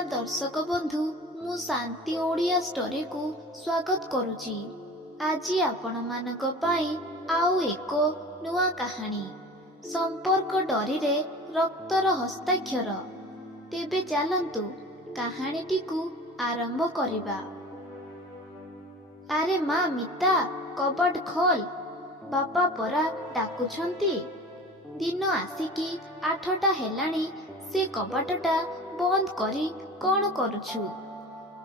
नमस्कार दर्शक बंधु मु शांति ओडिया स्टोरी को स्वागत करुची। आज आपण मानक पाई आउ एक नुआ कहानी संपर्क डरी रे रक्तर हस्ताक्षर। तेबे चलंतु कहानीटी को आरंभ करिबा। अरे माँ मिता कबड खोल, बापा परा डाकुछंती। दिन आसिकी 8टा हेलाणी से कबाटटा बंद करी कौन करुछु?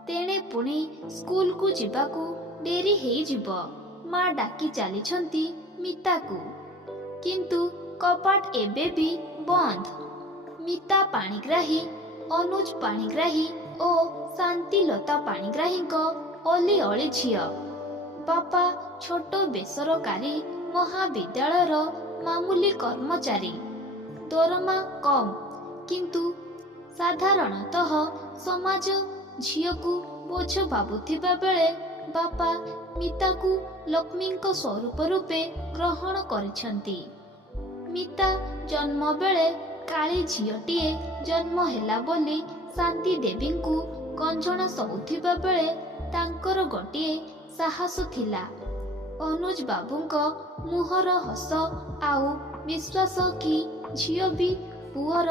तेणे पुणी स्कूल को जिबाकू डेरी हेई जिबो। माँ डाकी चलीछंती मिताकू, किंतु कबाट एबे भी बंद। मिता पाणिग्राही, अनुज पाणिग्राही ओ शांतिलता पाणिग्राही अली अली झियो। बापा छोट बेसरकारी महाविद्यालयर मामूली कर्मचारी, दरमा कम, किंतु साधारणतः समाज झियो को बोझ भाबुथिबा बेले बापा मिताकू लक्ष्मींक स्वरूप रूपे ग्रहण करिछंती। मिता जन्म बेले काली झियोटीए जन्म हेला बोली शांति देवींकू गंजणा सहुथिबा बेले तांकर गोटिए साहस थिला। अनुज बाबूंक मुहर हस आउ विश्वास कि झियो भी पुअर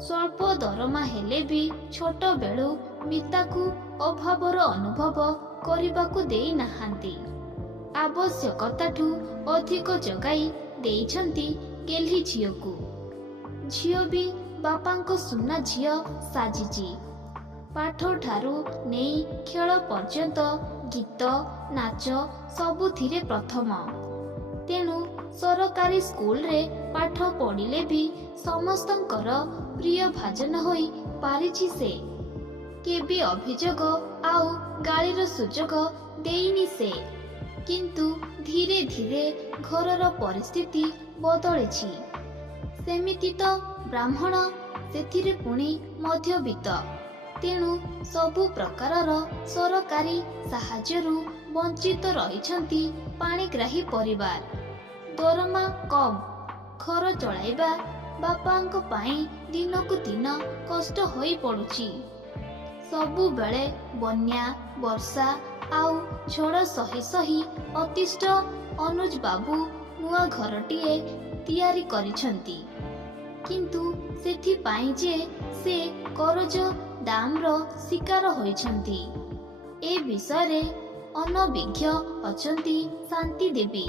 स्वल्प दरमा हेले भी छोट बेलू मिताकू अभावर अनुभव करिबाकू देई नाहांती। आवश्यकताठू अधिक जगाई देइछंती गेल्ही झियोकू। झियो भी बापांक सुना झियो साजिची। पाठ ठारू नेई खेल पर्यंत गीत नाच सबुथिरे प्रथम। तेणु सरकारी स्कूल रे पाठ पढ़िले भी समस्तंकर प्रिय भाजन होई पारिछि से। केबी अभियोग आउ गालीर सुजोग देइनी से। किंतु धीरे धीरे घरर परिस्थिति बदलिछि। सेमिति तो ब्राह्मण, सेथिरे पुणी मध्यवित्त। तेणु सबु प्रकारर सरकारी साहाय्यरू वंचित रहिछंती पाणिग्राही परिवार। दरमा कम, घर चलाइबा बापांक पाई दिनकू दिन कष्ट होई पड़ुची। सबु बेले बन्या वर्षा आउ झड़ सही सही अतिष्ट अनुज बाबू नुआ घरटीए तैयारी करिछंती। किंतु सेथि पाई जे से करज दामर शिकार होइछंती। ए विषय अनभिज्ञ अछंती शांति देवी।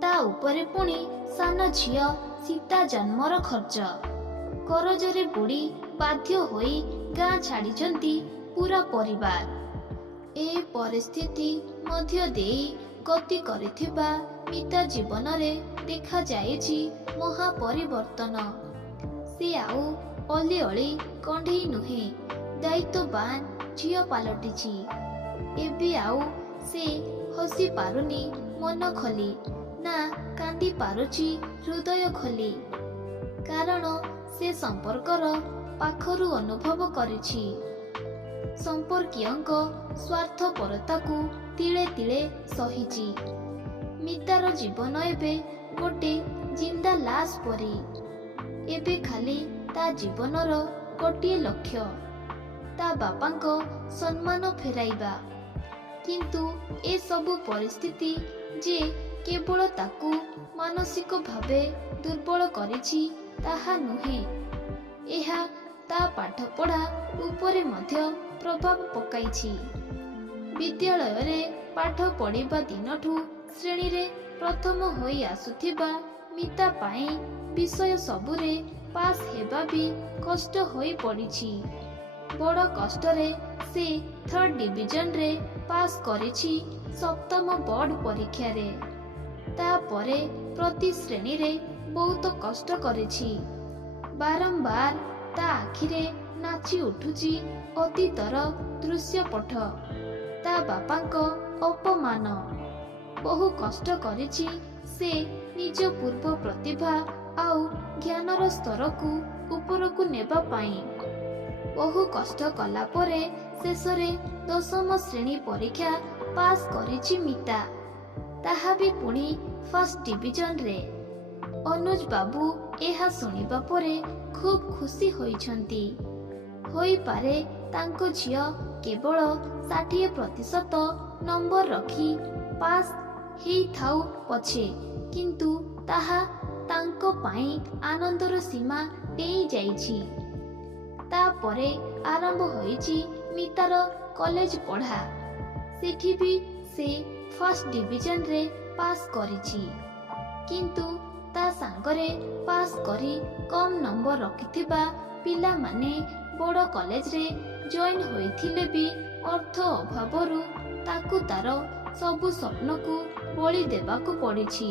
ता उपरे पुणी सान झियो सीता जन्मर खर्च। करजरे बुड़ी बाध्य होई गाँ छाड़िछंती पूरा परिवार। ए परिस्थिति मध्य देई गति करिथिबा मिता जीवन रे देखा जायछि महापरिवर्तन। से आउ अली अली कंढेई नुहे, दायित्ववान झियो पालटिछि। एबे आउ से हसी पारुनी मन खोली, ना कांदी पारुछि हृदय खोली। कारण से संपर्कर पाखरु अनुभव करिछि। संपर्कीयंक स्वार्थपरताकू तिले तिले सहिछि। मितार जीवन एबे गोटे जिंदा लाश परी। एबे खाली ता जीवनर गोटे लक्ष्य ता बापांक सम्मान फेराइबा। किंतु ए सबु परिस्थिति जे केवल ताकू मानसिक भावे दुर्बल करिछि ताहा नुहे। एहा ता पाठपढ़ा उपरे मध्य प्रभाव पकाइछि। विद्यालय रे पाठ पढ़िबा दिनठू श्रेणी रे प्रथम होई आसुथिबा मिता पाई विषय सबुरे पास हेबा भी कष्ट होई पड़िछि। बड़ कष्टरे से 3rd डिविजन रे पास करिछि 7म बोर्ड परीक्षा रे। ता परे प्रति श्रेणी रे बहुत कष्ट करिछि। बारंबार ता आखिरे नाची उठुछि अतीतर दृश्य पट। ता बापांक अपमान। बहु कष्ट करिछि से निज पूर्व प्रतिभा आउ ज्ञानर स्तर को ऊपर को नेबा पाई। बहु कष्ट कला परे शेषरे 10म श्रेणी परीक्षा पास करिछि मिता। ताहा भी पुणी 1st डिविजन रे। अनुज बाबू एहा सुनिबा परे खूब खुशी होइछंती। ହୋଇପାରେ ତାଙ୍କ ଝିଅ କେବଳ 60% ନମ୍ବର ରଖି ପାସ୍ ହେଇଥାଉ ପଛେ, କିନ୍ତୁ ତାହା ତାଙ୍କ ପାଇଁ ଆନନ୍ଦର ସୀମା ଡେଇଁ ଯାଇଛି। ତାପରେ ଆରମ୍ଭ ହୋଇଛି ମିତାର କଲେଜ ପଢ଼ା। ସେଠି ବି ସେ ଫାର୍ଷ୍ଟ ଡିଭିଜନରେ ପାସ୍ କରିଛି। କିନ୍ତୁ ତା ସାଙ୍ଗରେ ପାସ୍ କରି କମ୍ ନମ୍ବର ରଖିଥିବା ପିଲାମାନେ ବଡ଼ କଲେଜରେ ଜଏନ୍ ହୋଇଥିଲେ ବି ଅର୍ଥ ଅଭାବରୁ ତାକୁ ତାର ସବୁ ସ୍ୱପ୍ନକୁ ବଳି ଦେବାକୁ ପଡ଼ିଛି।